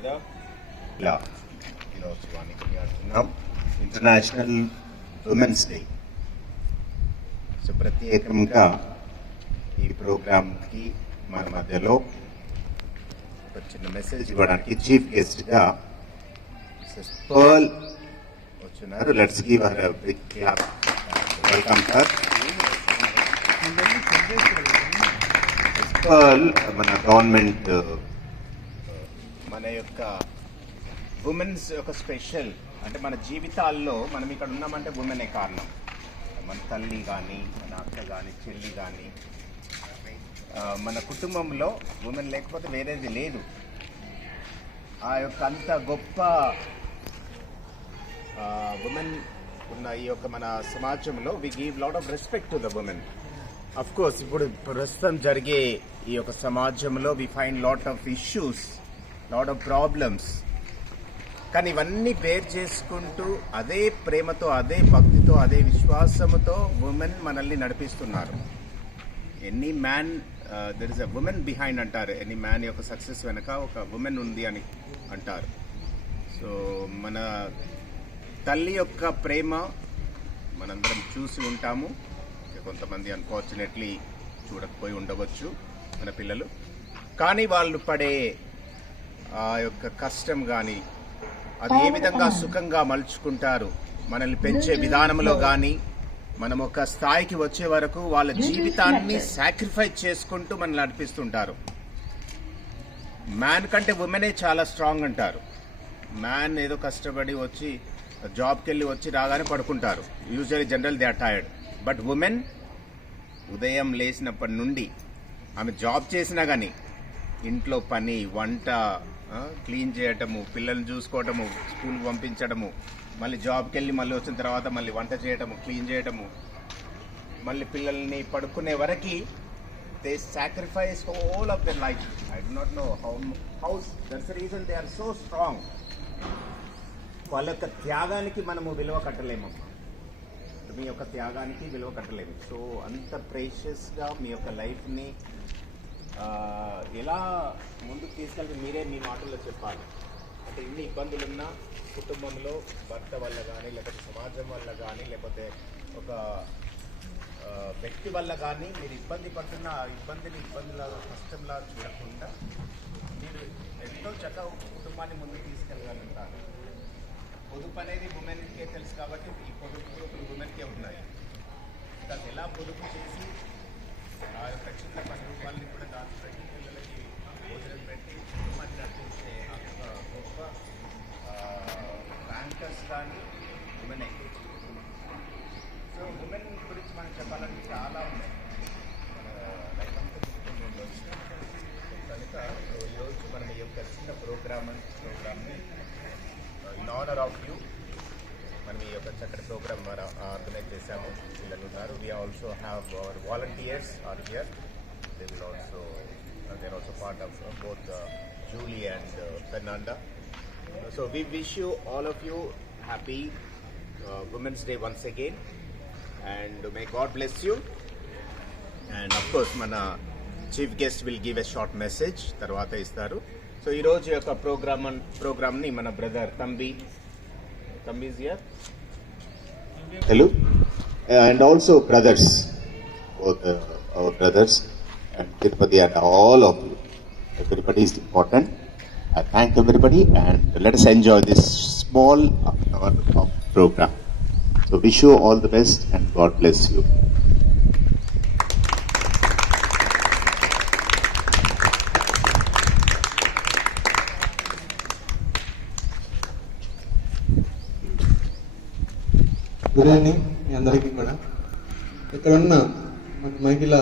లేదా ఇలా దినోత్సవానికి అంటున్నాం ఇంటర్నేషనల్ ఉమెన్స్ డే. సో ప్రత్యేకంగా ఈ ప్రోగ్రామ్కి మన మధ్యలో ఒక చిన్న మెసేజ్ ఇవ్వడానికి చీఫ్ గెస్ట్గా పర్ల్ వచ్చున్నారు. Let's give her a big clap. Welcome sir. Pearl మన గవర్నమెంట్ మన యొక్క ఉమెన్స్ ఒక స్పెషల్, అంటే మన జీవితాల్లో మనం ఇక్కడ ఉన్నామంటే ఉమెనే కారణం. మన తల్లి కానీ, మన అక్క కానీ, చెల్లి కానీ, మన కుటుంబంలో ఉమెన్ లేకపోతే వేరేది లేదు. ఆ యొక్క అంత గొప్ప ఉమెన్ ఉన్న ఈ యొక్క మన సమాజంలో we give lot of respect to the women. Of course ఇప్పుడు ప్రస్తుతం జరిగే ఈ యొక్క సమాజంలో we find lot of issues, lot of problems. కానీ ఇవన్నీ బేర్ చేసుకుంటూ అదే ప్రేమతో, అదే భక్తితో, అదే విశ్వాసముతో ఉమెన్ మనల్ని నడిపిస్తున్నారు. Any man there is a women behind అంటారు. ఎనీ మ్యాన్ యొక్క సక్సెస్ వెనక ఒక ఉమెన్ ఉంది అని అంటారు. సో మన తల్లి యొక్క ప్రేమ మనందరం చూసి ఉంటాము. కొంతమంది అన్ఫార్చునేట్లీ చూడకపోయి ఉండవచ్చు మన పిల్లలు. కానీ వాళ్ళు పడే ఆ యొక్క కష్టం కానీ, అది ఏ విధంగా సుఖంగా మలుచుకుంటారు, మనల్ని పెంచే విధానంలో కానీ, మనం ఒక స్థాయికి వచ్చే వరకు వాళ్ళ జీవితాన్ని సాక్రిఫైస్ చేసుకుంటూ మనల్ని నడిపిస్తుంటారు. మ్యాన్ కంటే ఉమెనే చాలా స్ట్రాంగ్ అంటారు. మ్యాన్ ఏదో కష్టపడి వచ్చి జాబ్కి వెళ్ళి వచ్చి రాగానే పడుకుంటారు. Usually general they are tired. But women ఉదయం లేచినప్పటి నుండి ఆమె జాబ్ చేసినా కానీ ఇంట్లో పని, వంట, క్లీన్ చేయటము, పిల్లల్ని చూసుకోవటము, స్కూల్కి పంపించడము, మళ్ళీ జాబ్కి వెళ్ళి మళ్ళీ వచ్చిన తర్వాత మళ్ళీ వంట చేయటము, క్లీన్ చేయటము, మళ్ళీ పిల్లల్ని పడుకునే వరకు they sacrifice whole of their life. I do not know how that's the reason they are so strong. వాళ్ళ యొక్క త్యాగానికి మనము విలువ కట్టలేము. మీ యొక్క త్యాగానికి విలువ కట్టలేము. సో అంత ప్రేషియస్గా మీ యొక్క లైఫ్ని ఎలా ముందుకు తీసుకెళ్తే మీరే మీ మాటల్లో చెప్పాలి. అంటే ఇన్ని ఇబ్బందులున్నా కుటుంబంలో భర్త వల్ల కానీ, లేకపోతే సమాజం వల్ల కానీ, లేకపోతే ఒక వ్యక్తి వల్ల కానీ మీరు ఇబ్బంది పడుతున్న ఇబ్బందిలా కష్టంలా చూడకుండా మీరు ఎంతో చక్కగా కుటుంబాన్ని ముందుకు తీసుకెళ్ళగలుగుతారు. పొదుపు అనేది ఉమెన్కే తెలుసు కాబట్టి ఈ పొదుపు ఉమెన్కే ఉన్నాయి. దాన్ని ఎలా పొదుపు చేసి ఆ యొక్క చిన్న 10 రూపాయలని కూడా దాచిపెట్టి పిల్లలకి భోజనం పెట్టి కుటుంబాన్ని నడిపించే ఒక గొప్ప బ్యాంకర్స్ కానీ ఉమెనే. సో ఉమెన్ గురించి మనం చెప్పాలంటే చాలా ఉన్నాయి. మన లైఫ్ అంతా ఉండవచ్చు. కనుక ఈరోజు మనం ఈ యొక్క చిన్న ప్రోగ్రామ్ని ఇన్ ఆనర్ ఆఫ్ యూ మనం ఈ యొక్క చక్కటి ప్రోగ్రామ్ మనం ఆర్గనైజ్ చేశాము. పిల్లలు ఉన్నారు. We also have our volunteers are here. They will also they are also part of both Julie and Fernanda. So we wish you all of you happy women's day once again and may God bless you. And of course మన chief guest will give a short message తర్వాత ఇస్తారు. So ఈరోజు యొక్క ప్రోగ్రామ్ని మన brother తంబి is here. Hello. And also brothers, both our brothers and Tirupati and all of you. Everybody is important. I thank everybody and let us enjoy this small hour of program. So wish you all the best and God bless you. Good evening మీ అందరికీ కూడా. ఇక్కడ ఉన్న మన మహిళ